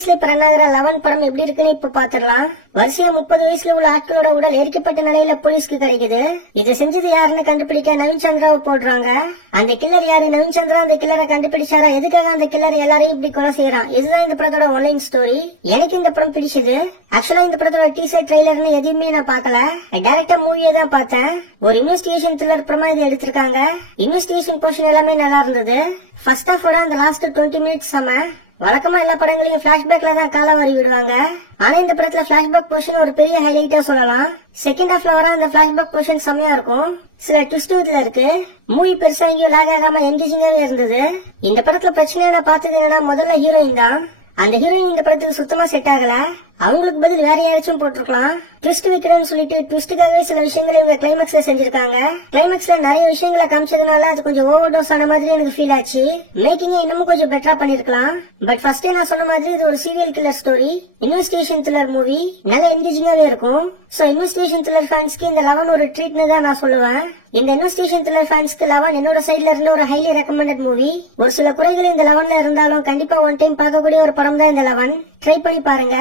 பிறனாகிற 11 படம் எப்படி இருக்குன்னு இப்ப பாத்துடலாம். வரிசையா 30 வயசுல உள்ள ஆட்களோட உடல் எரிக்கப்பட்ட நிலையில போலீஸ்க்கு கிடைக்குது. இதை செஞ்சது யாருன்னு கண்டுபிடிக்க நவீன் சந்திராவை போடுறாங்க. அந்த கில்லர் யாரு? நவீன் சந்திரா அந்த கில்லரை கண்டுபிடிச்சாரா? எதுக்காக அந்த கில்லர் எல்லாரையும் இப்படி கொலை செய்யறான்? இதுதான் இந்த படத்தோட ஒன்லைன் ஸ்டோரி. எனக்கு இந்த படம் பிடிச்சது. ஆக்சுவலா இந்த படத்தோட டீசர் ட்ரெய்லர்னு எதுவுமே நான் பாக்கல. டைரக்டா மூவியே தான் பார்த்தேன். ஒரு இன்வெஸ்டிகேஷன் த்ரில்லர் படமா இது எடுத்திருக்காங்க. இன்வெஸ்டிகேஷன் போர்ஷன் எல்லாமே நல்லா இருந்தது. ஃபர்ஸ்ட் ஹாஃபோட அந்த லாஸ்ட் 20 மினிட்ஸ் செம. வழக்கமா எல்லா படங்களையும் பிளாஷ்பேக்ல தான் கால வாரி விடுவாங்க. ஆனா இந்த படத்துல பிளாஷ்பேக் போர்ஷன் ஒரு பெரிய ஹைலைட்டா சொல்லலாம். செகண்ட் ஹாஃப்ல வர அந்த பிளாஷ்பேக் போர்ஷன் செம்மையா இருக்கும். சில ட்விஸ்டும் இதுல இருக்கு. மூவி பெருசா எங்கேயும் லாக் ஆகாம என்கேஜிங்காவே இருந்தது. இந்த படத்துல பிரச்சனை நான் பார்த்தது என்னன்னா, முதல்ல ஹீரோயின் தான். அந்த ஹீரோயின் இந்த படத்துக்கு சுத்தமா செட் ஆகல. அவங்களுக்கு பதில் வேற யாராச்சும் போட்டிருக்கலாம். ட்விஸ்ட் வைக்கிறேன்னு சொல்லிட்டு ட்விஸ்டுக்காகவே சில விஷயங்களை இவங்க கிளைமேக்ஸ்ல செஞ்சிருக்காங்க. கிளைமேக்ஸ்ல நிறைய விஷயங்களை காமிச்சதுனால அது கொஞ்சம் ஓவர் டோஸ் ஆன மாதிரி எனக்கு ஃபீல் ஆச்சு. மேக்கிங்க இன்னமும் கொஞ்சம் பெட்டரா பண்ணிருக்கலாம். பட் ஃபர்ஸ்டே நான் சொன்ன மாதிரி இது ஒரு serial killer story, investigation thriller movie. நல்ல என்கேஜிங்காவே இருக்கும். சோ இன்வெஸ்டிகேஷன் த்ரில்லர் ஃபேன்ஸ்க்கு இந்த 11 ஒரு ட்ரீட்னு தான் நான் சொல்லுவேன். இந்த இன்வெஸ்டிகேஷன் த்ரில்லர் ஃபேன்ஸ்க்கு 11 என்னோட சைட்ல இருந்து ஒரு ஹைலி ரெக்கமெண்டட் மூவி. ஒரு சில குறைகள் இந்த 11ல இருந்தாலும் கண்டிப்பா ஒன் டைம் பார்க்கக்கூடிய ஒரு படம் தான் இந்த 11. ட்ரை பண்ணி பாருங்க.